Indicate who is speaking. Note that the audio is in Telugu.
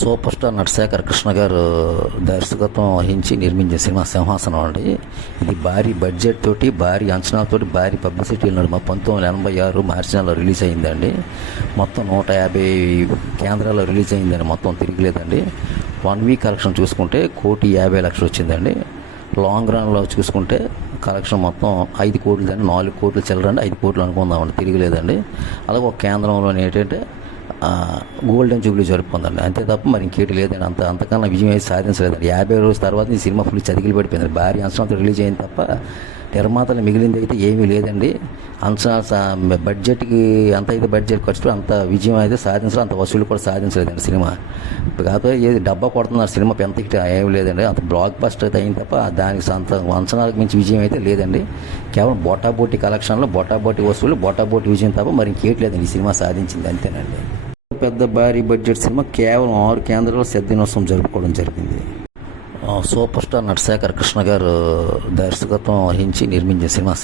Speaker 1: సూపర్ స్టార్ నటశేఖర్ కృష్ణ గారు దర్శకత్వం వహించి నిర్మించిన సినిమా సింహాసనం అండి. ఇది భారీ బడ్జెట్ తోటి భారీ అంచనాలతోటి భారీ పబ్లిసిటీ నడుమ పంతొమ్మిది వందల ఎనభై ఆరు మార్చి నెలలో రిలీజ్ అయిందండి. మొత్తం నూట యాభై కేంద్రాల్లో రిలీజ్ అయిందండి మొత్తం తిరగలేదండి వన్ వీక్ కలెక్షన్ చూసుకుంటే కోటి యాభై లక్షలు వచ్చిందండి. లాంగ్ రన్లో చూసుకుంటే కలెక్షన్ మొత్తం ఐదు కోట్లు దాన్ని నాలుగు కోట్లు చిల్లరండి ఐదు కోట్లు అనుకుందామండి తిరిగిలేదండి అలాగే ఒక కేంద్రంలో ఏంటంటే గోల్డెన్ జూబ్లీ జరుపుకుందండి. అంతే తప్ప మరి ఇంకేటి లేదండి. అంత అంతకన్నా విజయం అయితే సాధించలేదండి. యాభై రోజుల తర్వాత ఈ సినిమా ఫుల్ చదికిలు పడిపోయింది. భారీ అంచనాలతో రిలీజ్ అయింది తప్ప నిర్మాతలు మిగిలింది అయితే ఏమీ లేదండి. అంచనా బడ్జెట్కి అంత అయితే బడ్జెట్ ఖర్చు అంత విజయం అయితే సాధించలేదు అంత వసూలు కూడా సాధించలేదండి సినిమా. కాకపోతే ఏది డబ్బా కొడుతున్నారు సినిమా ఎంత హిట్ లేదండి. అంత బ్లాక్ బస్టర్ అయితే అయింది తప్ప దానికి అంత అంచనాలకు మించి విజయం అయితే లేదండి. కేవలం బొటాబోటి కలెక్షన్లో బొటాబోటి వసూలు బొటాబోటి విజయం తప్ప మరి ఇంకేటి లేదండి. ఈ సినిమా సాధించింది అంతేనండి. పెద్ద భారీ బడ్జెట్ సినిమా కేవలం ఆరు కేంద్రాల్లో శతదినోత్సవం జరుపుకోవడం జరిగింది. సూపర్ స్టార్ నటశేఖర్ కృష్ణ గారు దర్శకత్వం వహించి నిర్మించిన సినిమా